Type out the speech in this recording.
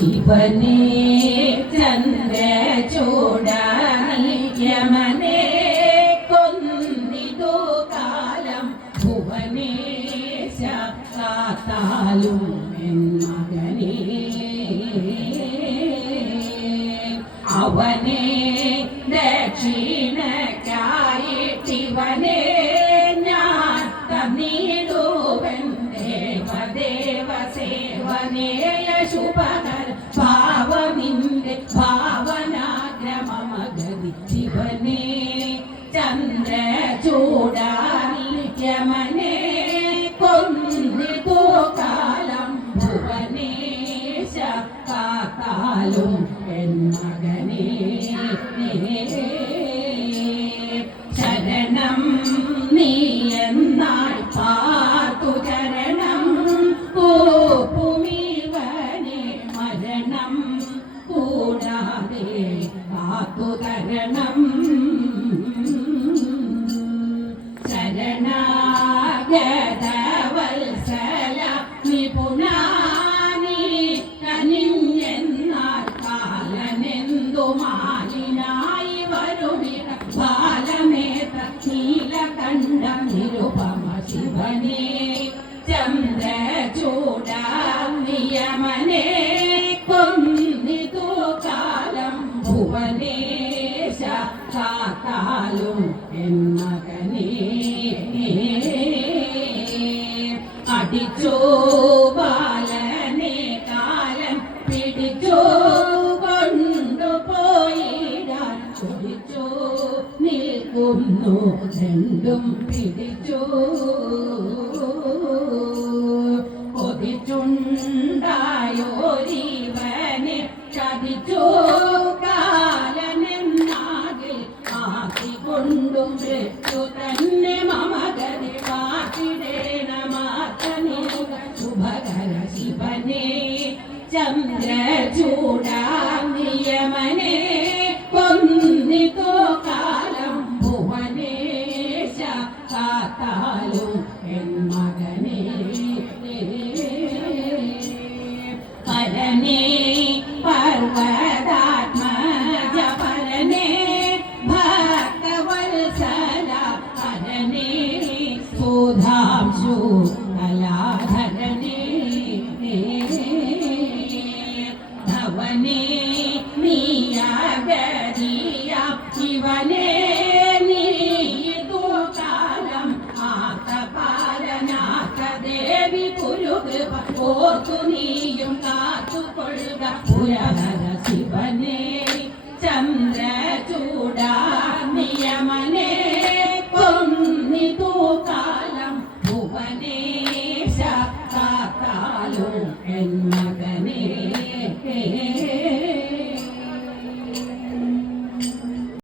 ശിവനേ ചന്ദ്രചൂഡാനി യമനേ കൊന്നിതു കാലം ഭുവനേശ കാത്താലും എൻ മകനേ അവനെ ദക്ഷിണക്കായിട്ടിവനെ ഞാൻ തന്നീടുവൻ ദേവദേവ സേവനേയ ശുഭകര ഭാവമിന്റെ ഭാവനാഗ്രമമഗതി ശിവനേ ചന്ദ്രചൂഡാനി യമനേ കൊന്നിതു കാലം ഭുവനേശ കാത്താലും എൻ മകനേ ശരണം നീ എന്നാൽ പാർത്തു ചരണം കൂപ്പുമിവനെ മരണം കൂടാതെ കാത്തു തരണം ശരണാഗത വത്സല നിപുണാനി കനിഞ്ഞെന്നാൽ കാലനെന്തു മാലിനായി വരുമിട ബാലനേത്ര നീലകണ്ഠ നിരുപമ ശിവനേ ചന്ദ്രചൂഡാനിയമനേ കൊന്നിതു കാലം ഭുവനേശ കാത്താലും എൻ മകനേ അടിച്ചോ ബാലനെ കാലം പിടിച്ചോ കൊണ്ടുപോയിടാൻ കുടിച്ചോ നിൽക്കുന്നു രണ്ടും പിടിച്ചോ കൊതിച്ചുണ്ടായോരിവനെ ചതിച്ചോ കാലനെന്നാകിൽ ആക്കിക്കൊണ്ടും മൃത്യു തന്നെ മമഗതി കാത്തിടേണമാർക്കനിരുക ശുഭകര ശിവനേ ചന്ദ്രചൂഡാനിയമനേ കൊന്നിതു കാലം ഭുവനേശ കാത്താലും എൻ മകനേ പരനേ പർവ്വതാത്മജ പരനേ ഭക്തവത്സല പരനേ സുധാംശു കലാധരനേ ധവനേ നീയാഗരീയ ശിവനേ നീതു കാലം ആതപാലനാഥ ദേവി കുരുകൃപ ഓർത്തു നീയും കാത്തുകൊള്ളുക പുരഹര